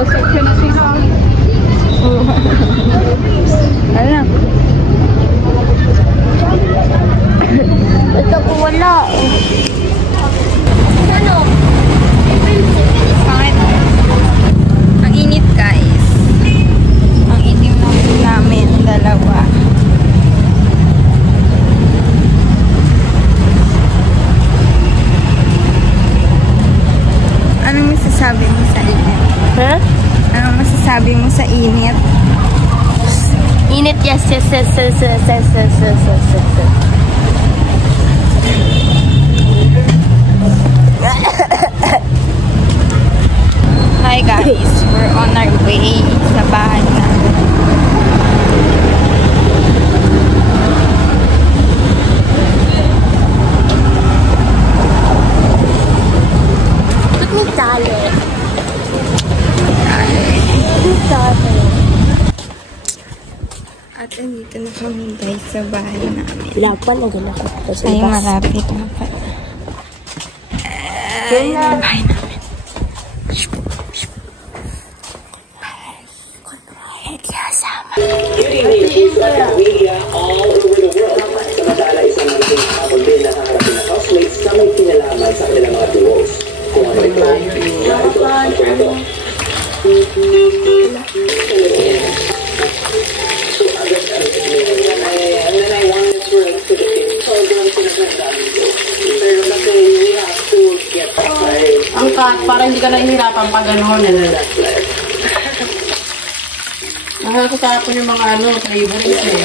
Lusot ka na siya. Ano? Ito ko wala. Ano? Bakit? Ang init guys. Ang itim namin dalawa. Anong masasabi mo sa init? Ha? Anong masasabi mo sa init? Init, yes. Hi guys, we're on our way sa bahay namin. Ba't may tali? At andito na kami guys sa bahay namin. Wala pa, nagalakot pa sa Ay, bus. malapit na pala. Ay, bahay namin. Good evening, social media all over the world. Samantala, isang magiging habol din na haharapin na housemates na may kinalaman sa kanilang mga duos. Kung ano ito, narito ang kwento. So, agad and then I wanted to write to the kids. So, doon pinagandaan ko. Pero kasi we have to get started. Ang cut, para hindi ka nahihirapan pag gano'n. Nakakasapon yung mga favorites eh.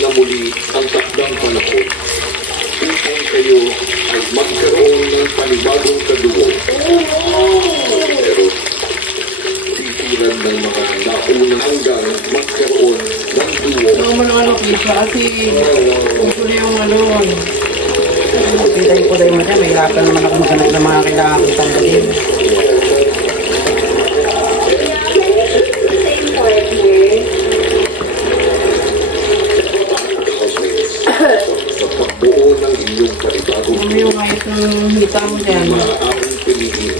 Na muli ang takdang panahon upang kayo ay magkaroon ng panibagong kadugo. Pero titulad ng mga naunang hanggang magkaroon ng dugo. Ano mo naman isa kasi gusto na yung Kita ko tayo mo dyan, may hirapan naman ako maganap ng mga kailangan kong tanggalin. Buo ng inyong panibagong Ano yung kahit yung hita mo dyan? maaaring piliin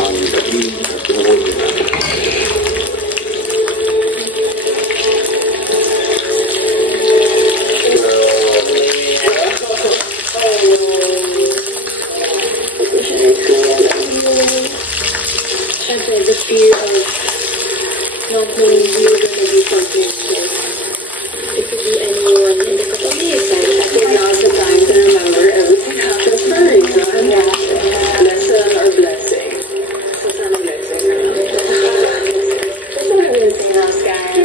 ang dating at tuhon na Siyempre, the fear of not knowing who you're going to be talking to. It could be anyone in the family side. So now's the time to remember everything happens for a reason. Lesson or blessing. So sana blessing. That's what I'm going to say now, Sky.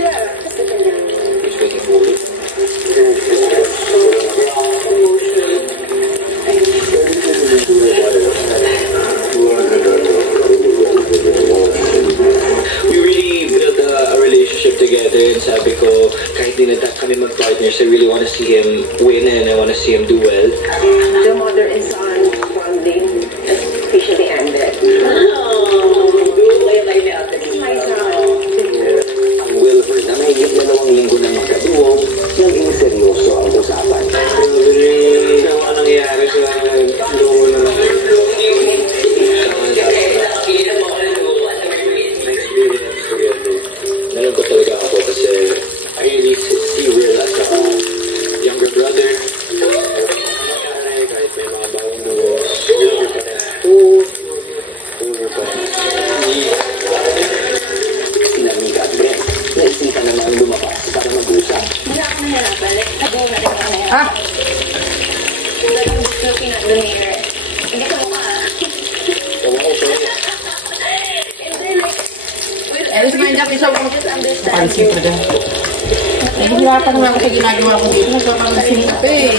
We really built a relationship together, and sabi ko, kahit di na kami mag-partners, I really want to see him win and I want to see him do well. The mother and son bonding has officially ended. Ang Wilbur na may 2 linggo na magkaduo, naging seryoso ang usapan. Ano nangyayari sa duo na lang? Meron ko talaga ako kasi I really see Will as a younger brother. Kahit may mga bagong duo, Wilbur pa rin. Wilbur pa rin. Sina Mika at Brent, naisipan naman lumabas para mag-usap. Ah! Looking at the mirror. Hindi ka mukha. And then like, Alis mo yung isa mo. just understand Pansin ko dyan. Nahihirapan naman ako sa ginagawa ko dito. Sobrang nasinip eh.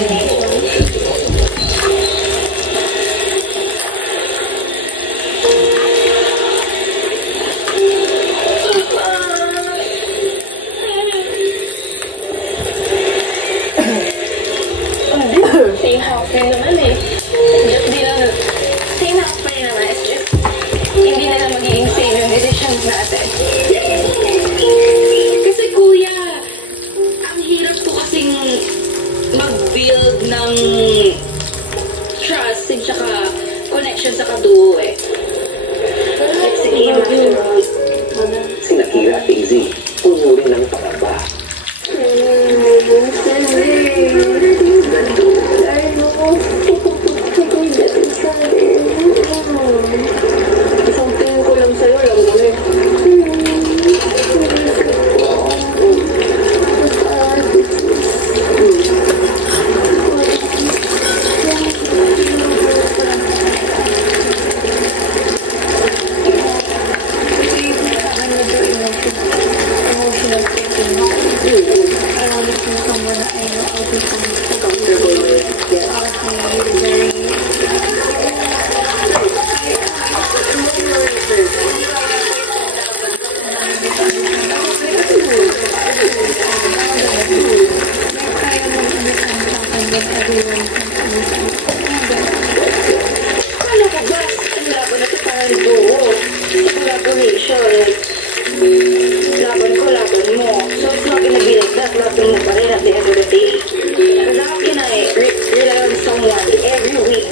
mo. So it's not gonna be like that. Latin mo pa rin at the end of the day. Because how can I rely on someone every week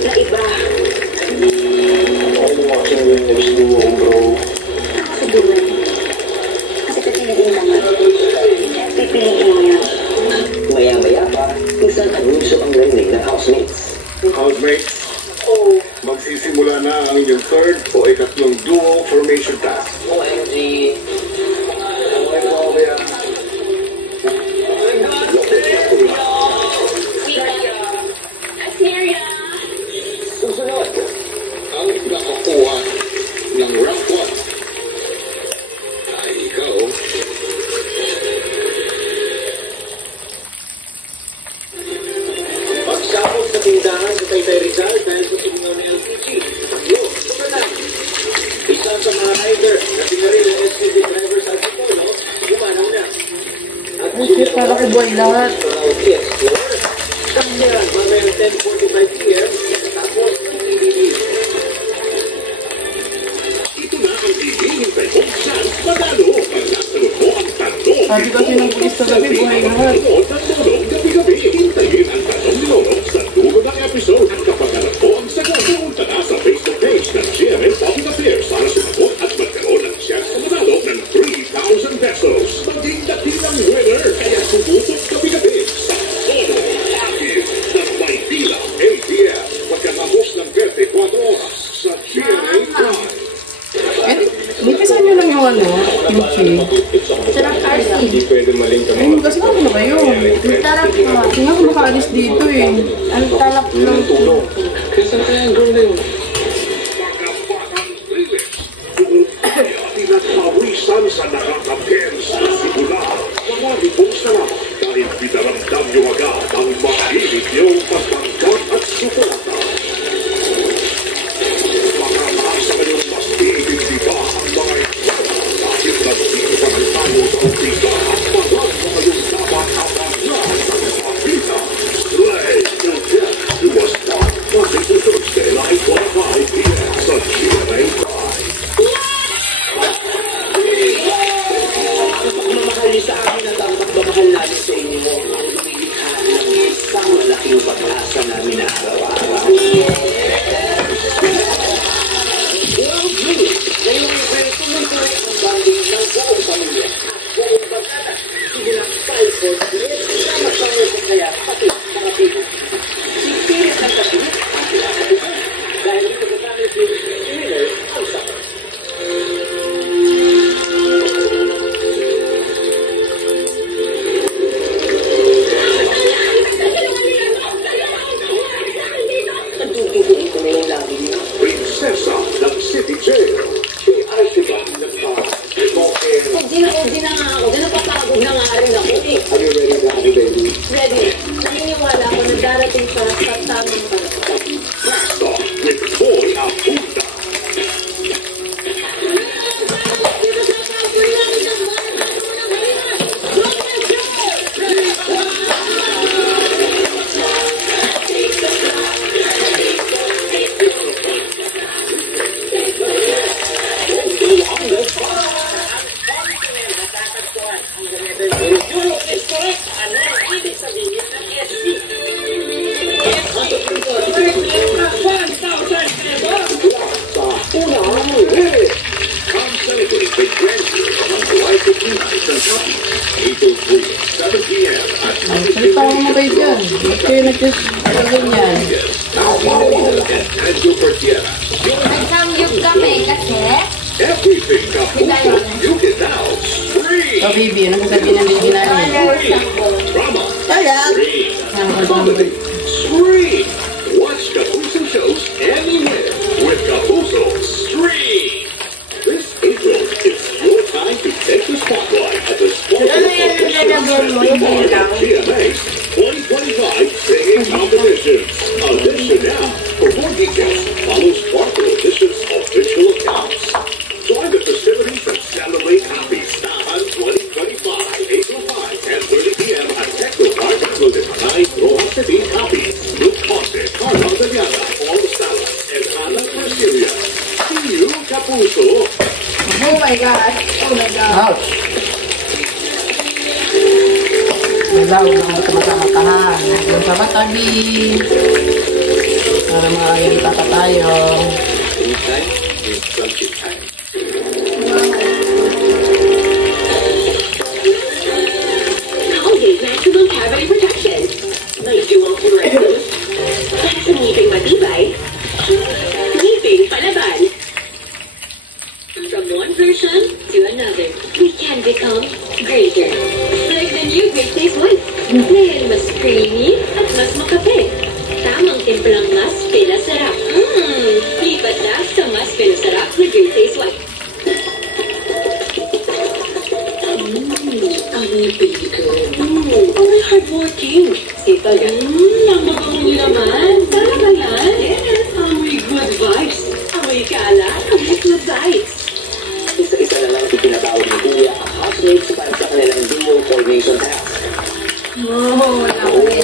na iba? I'm watching the next duo, bro. Siguro. Kasi pipiliin naman. Pipiliin mo yan. Maya-maya pa, isang anunsyo ang narinig ng housemates. Housemates, magsisimula na ang inyong third o ikatlong duo formation task. OMG. Susunod, ang nakakuha ng round 1 ay ikaw. Pagsapot sa tindahan sa Taytay Rizal dahil sa tumunaw ng LPG. Yun, sumunod. Isa sa mga rider na sinaril ng SUV driver sa Antipolo, gumanaw na. At Buti para kay Boy lahat. Kasi yan, mamaya 10:45 p.m. tapos ang TVD. Ito na ang hinihintay kong chance manalo. Pag nasunod mo ang tanong. Sabi kasi ng pulis sa gabi, buhay lahat. Tanong gabi-gabi. Hintayin ang tanong nilolong sa dulo ng episode. At kapag alam mo ang sagot, pumunta na sa Facebook page ng GMA Public Affairs para sumagot at magkaroon ng chance na manalo ng 3,000 pesos. Maging dakilang winner. Kaya sumutok gabi-gabi sa Todo Akit ng Maynila ATM. Pagkatapos ng 24 oras sa GMA Prime. Lipisan nyo lang yung ano, kimchi. Sarap RC. Hindi pwede maling Ayun, kasi kami na kayo. Ang talap mo. Hindi ako makaalis dito eh. Ang talap ng tulong. Kasi kaya ang girl na yun. Pinagpawisan sa nakakapens na simula. Mamaribong sarap dahil pinaramdam nyo agad ang mainit niyong pagpangkat at sukulata. Makataas kayo mas iibigbiba ang mga ito dahil nagsipagal tayo sa umpisa at marag mga yung dapat abangan ng pagkita. Slay the Death was not Monday to Thursday, 9:45 p.m. sa GMA Prime. Pagmamahal niyo sa amin at ang pagmamahal namin sa inyo ang lumilikha ng isang malaking pag-asa namin na araw-araw. Well, good. Ngayong April, tumutuloy ang banding ng buong pamilya at buong barkada. Hindi lang kalpon, sama-sama sa kaya pati mga pigo. Sipirit ang kapilit at pinakapitan. Dahil ito gagamit yung winner ang sakot. Nagtututuin ko na yung labi niyo. Prinsesa ng City Jail. Si Artika Hindi na nga ako. Napapagod na nga rin ako. Are you ready na ako, baby? Ready. Naniniwala ako na darating pa sa tamang panahon. Fast Talk with Boy Abunda. Come celebrate the grandeur of the life of United Kentucky. April 3, 7 p.m. at Salita ko mga kayo dyan. Ba't kayo nagkakaroon yan? and Andrew Portiera. Nagsamgyup kami kasi Everything Kapuso, you can now stream. Oh, baby. Ano sasabihin ng baby namin? Drama, Kaya! stream, Ano comedy, stream. Watch Kapuso shows anywhere with Kapuso Stream. This April, it's your time to take the spotlight at the sponsor of the GMA's 2025 Singing Competitions. Audition now. For more details, follow Sparkle Edition's official accounts. Join the festivities and celebrate Happy Stahan 2025, April 5 and 30 p.m. at Techno Park Included 9 Rojas City, Happy, Luke Ponce, Carla Daliana, Paul Salas, and Ana Persilia. See you, Kapuso! Oh my God! Oh my God! Ouch! sila, huwag na magkamatamataan. Yung sa batabi. Para makakita pa tayo. Anytime, it's subject time. Colgate Maximum Cavity Protection. May dual fluorescence. Para sa ngiping matibay. Ngiping palaban. From one version to another, we can become greater. Like the new Great Taste White. Ngayon mas creamy at mas makape. Tamang timplang mas pinasarap. Lipat na sa mas pinasarap na Great Taste White. Ang ngipin ko. Ang hardworking. Sipag. Ang mabango niyo naman. Tara ba yan? Yes. Amoy good vibes. Amoy kalat. Amoy good vibes. Isa-isa na lang itinatawag ni Kuya ang housemates para sa kanilang duo coordination task. Oh, Oh my God.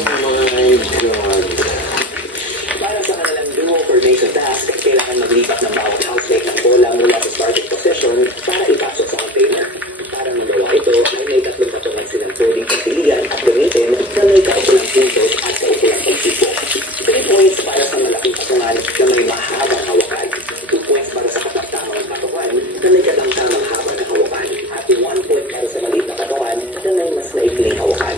Para sa kanilang duo coordination task, kailangan maglipat ng bawat housemate ng bola mula sa starting position para ipasok sa container. Para magawa ito, ay may tatlong patungan silang pwedeng pagpilian at gamitin na may kaukulang puntos at kaukulang pagsipo. 3 points para sa malaking patungan na may mahabang hawakan. 2 points para sa katamtamang patungan na may katamtamang haba ng hawakan. At 1 point para sa maliit na patungan na may mas maikling hawakan.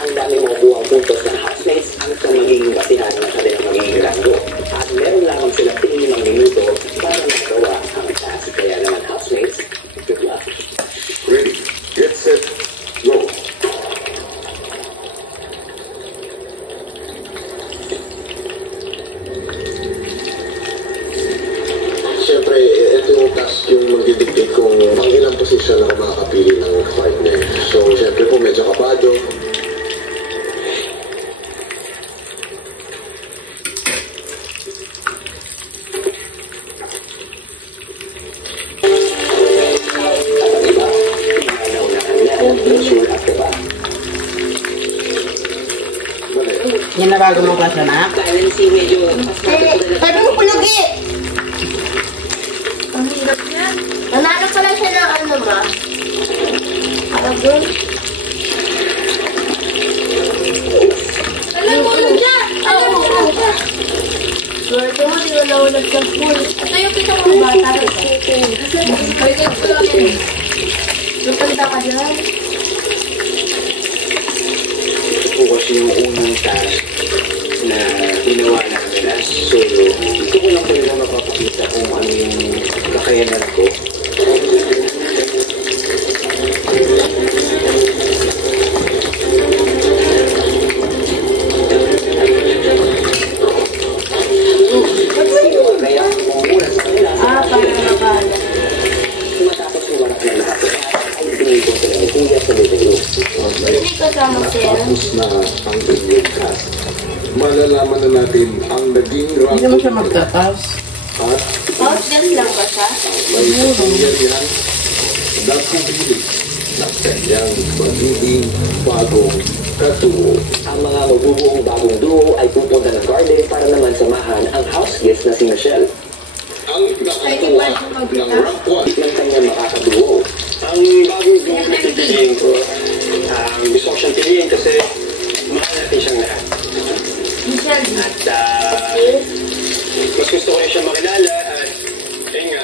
Ang dami mabubuang puntos ng housemates ang magiging basihan ng kanilang magiging ranggo. At meron lamang sila 5 minuto para magawa ang task. Kaya naman housemates, good luck. Ready, get set, go. Siyempre, ito yung task yung magdidictate kung pang ilang posisyon ako makakapili ng partner. So, siyempre po medyo kapado. Yan na bago mo klase na. Balancing medyo Sabi mo pulugi! Ang hirap yan. Nanalo pala siya ng ano ba? Parang doon. Alam mo lang dyan! Alam mo lang dyan! Swerte mo, di wala ulat sa pool. Ito yung kita mo bata. Pwede ko lang yun. Napanda ka dyan. Ito po kasi yung unang task na ginawa namin as solo. Ito ko lang talaga mapapakita kung ano yung kakayanan ko. Parang nakala. Matapos mo marap na lahat, ay pinipon sila ng Kuya sa living room. Hindi kasama siya. Tapos na ang inyong task. Malalaman na natin ang naging Hindi mo rango siya magtatas. at Pause dyan lang ba siya? may kapangyarihan na pumili ng kanyang magiging bagong katuo. Ang mga magbubuong bagong duo ay pupunta ng garden para naman samahan ang house guest na si Michelle. Ang nakatuwa ng rank 1 Ng kanyang makakaduo. Ang bagong duo na pipiliin ko, gusto ko siyang piliin kasi mahal natin siyang lahat. Michelle. At mas gusto ko rin siya makilala at yun nga,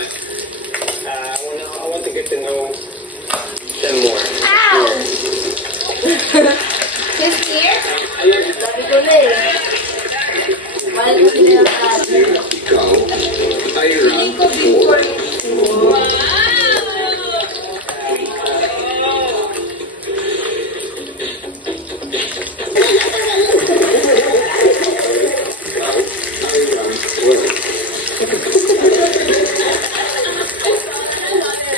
I want to get to know them more. Ow! She's here? Sabi ko na eh. Mahal ko sila lahat. ikaw ay Feeling rank ko before 4. Ay rank 12.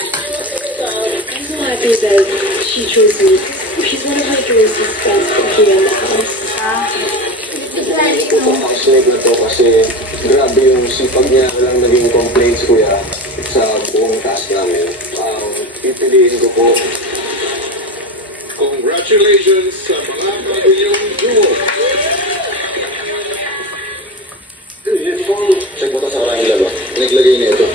I'm so happy that she chose me. She's one of my closest friends here in the house. Ito pong housemate na to kasi grabe yung sipag niya. Walang naging complaints kuya sa buong task namin. Pipiliin ko po. Congratulations sa mga bago niyong duo. Check mo to sa karang lalo. Naglagay na ito.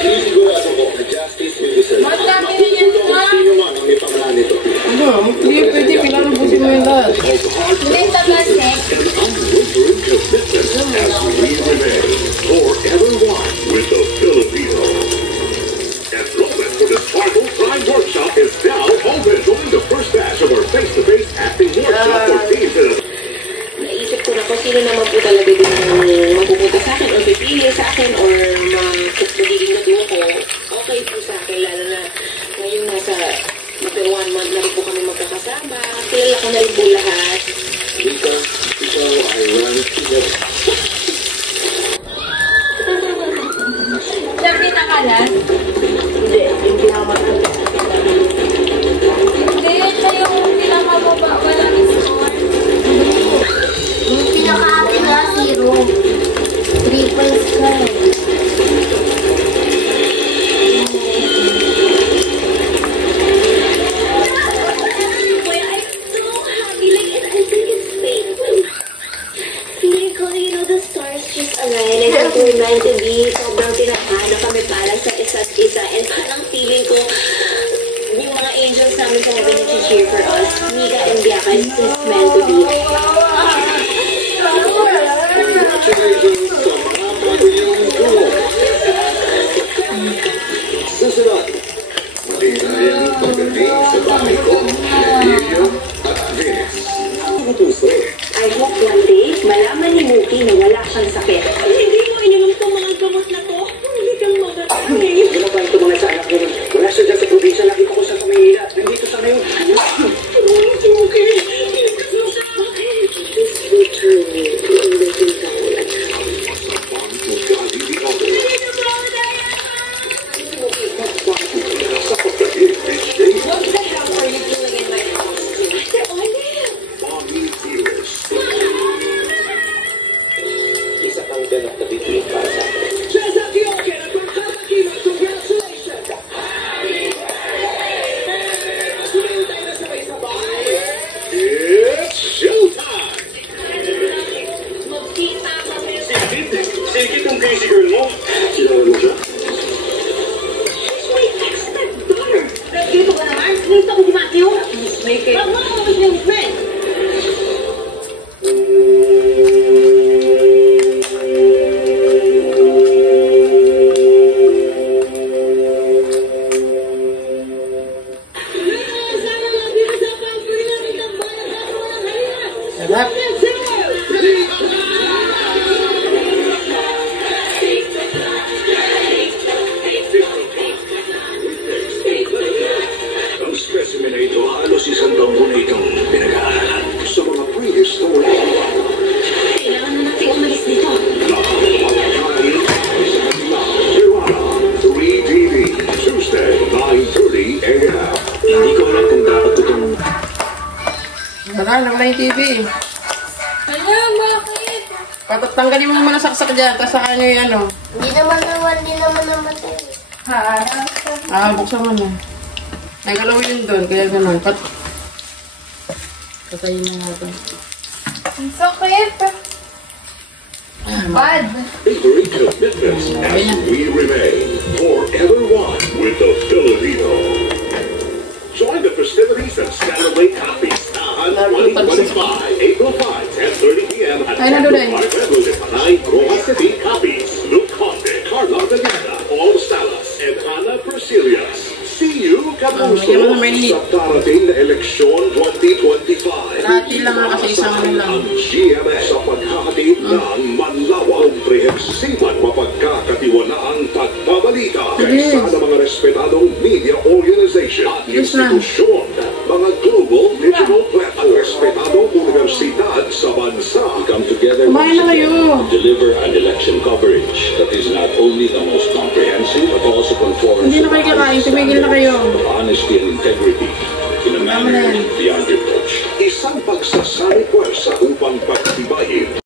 Sigurado ko na justice will be served. Madami na yan, ha? Sino man ang may pangalan nito. Ano? Hindi pwede. Kailangan busin mo yung lahat. Binenta ba, Sek? An unwavering commitment as we remain forever one with the Filipino. Enrollment for the Sparkle Prime Workshop is now open. Join the first batch of our face-to-face acting workshop for teens and Naisip ko na kung sino naman po talaga din ang mapupunta sa akin or pipili sa akin or magiging natuwa ko. Okay po sa akin, lalo na ngayon nasa after 1 month na rin po kami magkakasama. Kilala ko na rin po lahat. Rika, ikaw ay run together. Sabi na ka na? Hindi, yung pinakamatanda. Hindi, siya yung pinakamaba. Walang score. Yung pinaka-ate na, 0. 3 points ka. Feeling ko, you know, the stars just align and we're meant to be. Sobrang tinakana kami para sa isa't isa. And parang feeling ko, yung mga angels namin sa heaven na cheer for us, Mika and Bianca, it's just meant to be. Congratulations sa mga bagayong duo. Susunod, maligayang pagdating sa bahay ko, Emilio at Venus. Puso. I hope one day, malaman ni Muki na wala siyang sakit. Hindi mo ininom itong mga gamot na to. Hindi kang magaling. Ano ba ito mga sa anak mo? Wala siya dyan sa probinsya. Lagi ko sa Manila. Nandito sa ngayon. Tulungan si Muki. Pinagkas mo sa akin. This will turn me to a little down. sa pagdating each day. What the hell are you doing in my house? Mommy Dearest. Isa kang ganap na bituin para sa akin. It's showtime! Magkita kami. Sikit ang crazy girl mo. Kilala mo siya? Wait, expect daughter. Dito ka naman. Dito ko si Matthew. Make it. Wag mo ako yung friend. Sarap. Ang specimen na ito halos isang taon ko na itong pinag-aaralan sa mga prehistory. Kailangan na natin umalis dito. Piranha 3TV, Tuesday, 9:30 a.m. Hindi ko alam kung dapat ko itong Tara, nawala yung TV. Ano, bakit? Patatanggalin mo muna saksak dyan, tapos saka nyo yung ano. Hindi naman namatay. Buksan mo na. Nagalaw yun doon, kaya ganun. Patayin na natin. Ang sakit. Bad. Favorite commitments as we remain forever one with the Filipino. Join the festivities and celebrate copies on 2025, April 5, 10:30 p.m. at Ay, nandun eh. Panay, Rojas City, copies. Luke Conde, Carla Gallina, Paul Salas, and Hannah Persilias. See you, Kapuso, yan mo naman eh. sa darating na eleksyon 2025. Dati lang kasi isang ano lang. Ang GMA sa paghahatid ng malawang komprehensibang mapagkakatiwalaang pagbabalita sa mga respetadong media organization at Yes, ma'am. institusyon, mga global digital platform, respetadong universidad sa bansa. come together Kumain na kayo. to deliver an election coverage that is not only the most comprehensive but also conforms Hindi na to kayo the kakain, highest tumigil na kayo. standards of honesty and integrity in a manner beyond reproach. Isang pagsasanib